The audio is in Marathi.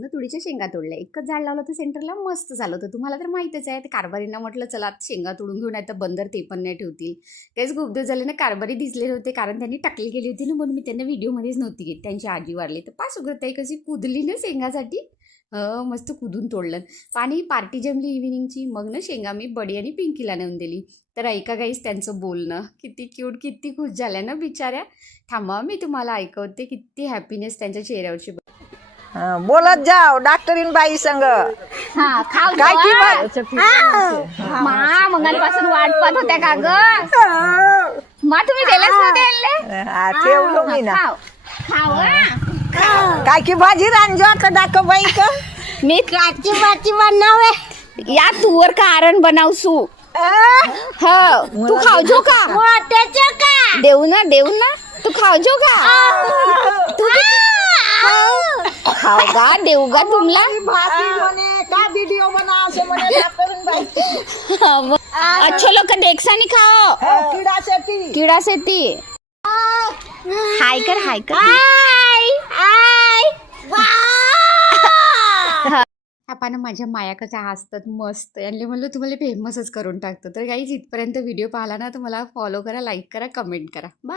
ना तुळीच्या शेंगा तोडल्या. एकच झाड लावलं तर सेंटरला मस्त झालं होतं. तुम्हाला तर माहितीच आहे. ते कारभारींना म्हटलं चला शेंगा तोडून घेऊन आहे तर बंदर ते पण नाही ठेवतील. काहीच खूप दिवस झाले ना कारभारी दिसले नव्हते कारण त्यांनी टाकली गेली होती ना म्हणून मी त्यांना व्हिडिओमध्येच नव्हती घेत. त्यांची आजी वारली तर पा सुगतताई कशी कुदली ना शेंगासाठी. मस्त कुदून तोडलं. पाणी पार्टी जमली इव्हिनिंगची. मग ना शेंगा मी बडी आणि पिंकीला नेऊन दिली. तर ऐका गाईस त्यांचं बोलणं किती क्यूट किती खुश झाल्या ना बिचाऱ्या. थांबा मी तुम्हाला ऐकवते किती हॅपीनेस त्यांच्या चेहऱ्यावरची. बोलत जाओ डॉक्टरीन बाई संग. हा खाव काय मा मंगालपासून वाट पाहत होत्या का ग मा तुम्ही दिलाच नव्हते ठेवलो मी ना. खाव खाव काय की भाजी रांजो आता दाखव बाई का. मी काची भाजी बनवे या तुवर कारण बनवसू. हो तू खावजो का देऊ ना तू खावजो का तू खाव गा देऊ गा तुमला भाजी म्हणे का व्हिडिओ बना असे म्हणे डॉक्टरीन बाई. अच्छे लोक देखसानी खाओ किडा शेती किडा सेती. हाय कर आपण माझ्या माया कशा हसतात मस्त यांनी म्हणलं तुम्हाला फेमसच करून टाकतो. तर काहीच इथपर्यंत व्हिडिओ पाहिला ना तर मला फॉलो करा, लाईक करा, कमेंट करा. बाय.